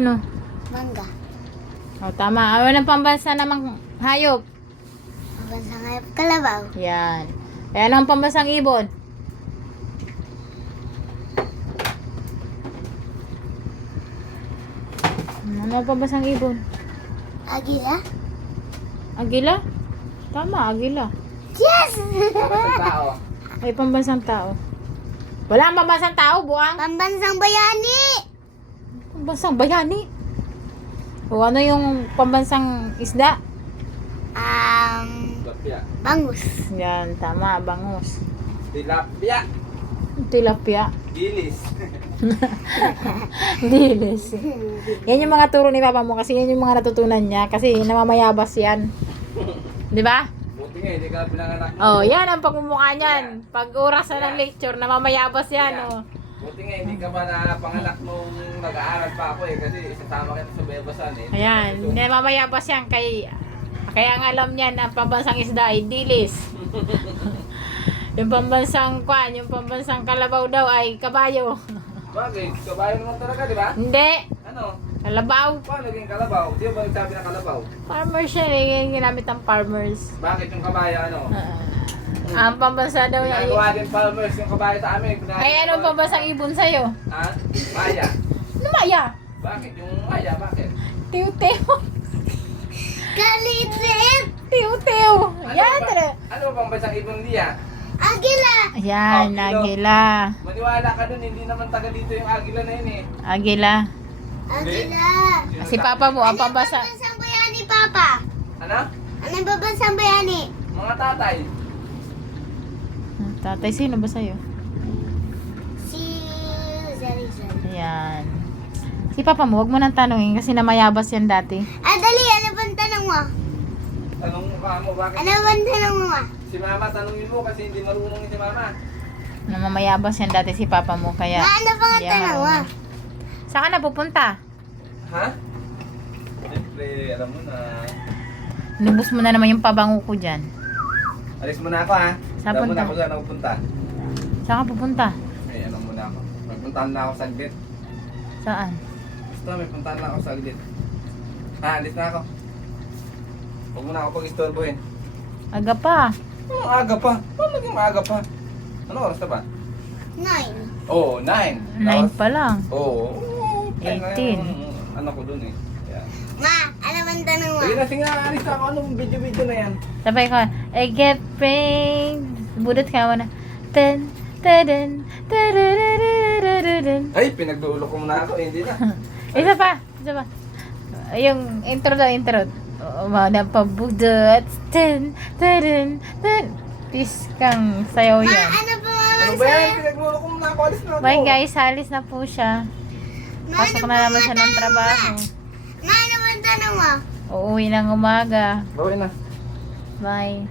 Ano? Mangga. O, tama. Ano ng pambansa namang hayop? Pambansang hayop, kalabaw. Yan. Kaya ano ang pambansang ibon? Ano ang pambansang ibon? Agila? Agila? Tama, agila. Yes! Pambansang tao. Ay, pambansang tao. Wala ang pambansang tao, buang. Pambansang bayani! Pambansang bayani. O ano yung pambansang isda? Tilapia. Bangus. Yan, tama, bangus. Tilapia. Tilapia. Gilis. Dilis. Yan yung mga turo ni Papa mo kasi yan yung mga natutunan niya kasi namamayabas yan. Di ba? Buti nga, hindi ka pinanganak mo. Oh, yan ang pagmumukha niyan. Pag oras na ng lecture, namamayabas yan. Oh. Buti nga, hindi ka ba napanganak nung nag-aaral pa ako eh. Kasi isasama kita sa Bebasan eh. Ayan, namamayabas yan kaya ang alam niyan ang pambansang isda ay dilis. Yung pambansang kwan, yung pambansang kalabaw daw ay kabayo. Bagay, kabayo naman talaga, di ba? Hindi, Ano? kalabaw. Paano naging kalabaw? Di ba nagsabi na kalabaw? Farmers yan eh, yung ginamit ng farmers. Bakit yung kabayo ano? Ang pambansa daw yan. Ginagawa din farmers yung kabayo sa amin. Ay, anong pambansang ibon sa'yo? Ha? Maya. Ano maya? Bakit? Yung maya, bakit? Tiw-tiw. Kalitin! Tiw-tiw. Yan, ba- tara. Ano bang bansang ibon niya? Agila! Ayan, Oh, agila. Maniwala ka dun, hindi naman taga dito yung agila na yun eh. Agila. Agila! Sino Si sabi? Papa mo, ang Ano yung pambasa. pambansang bayani, Papa? Ano? Ano yung pambansang bayani? Mga tatay. Tatay, sino ba sa'yo? Si Rizal. Ayan. Si Papa mo, wag mo nang tanongin kasi namayabas yan dati. Dali, ano bang tanong mo? Tanong mo ka mo, bakit? Ano bang tanong mo? Si mama, tanongin mo kasi hindi marunong si mama. Namamayabas yan dati si Papa mo, kaya... Ano bang hindi yan tanong mo? marunong. Saan ka na pupunta? Ha? Siyempre, alam mo na. Nubos mo na naman yung pabango ko dyan. Alis muna ako ha. Saan Alam mo punta? na ako saan ako punta. Saan ka pupunta? Ay, alam mo na ako. Magpuntahan na ako saglit. Saan? Basta may puntahan na ako saglit. Ha, alis na ako. Huwag mo na ako pag-istorbohin. Aga pa. Anong aga pa? Paano naging maaga pa? Ano oras na ba? 9. Oo, 9. 9 pa lang. Oo. 18. Ano ko dun eh. Yeah. Ma, ano bang tanong mo? Sige na, sige na. Alis na ako. Anong video-video na yan? Sabay ka, I get pain. Budot ka mo na. Ten, teden, tededededededen. Ay, pinagdulo ko muna ako. Eh, hindi na. Isa pa. Yung intro daw, intro. Mga pabudot. Ten, teden, ten. Peace kang sayaw Ma, yan. ano ba Ano ba yan? Pinagdulo ko muna ako. Alis na ako. Bye guys, halis na po siya. Pasok na naman siya ng trabaho. Ma, ano bang tanong mo? Uuwi ng umaga. Bawin na. Bye.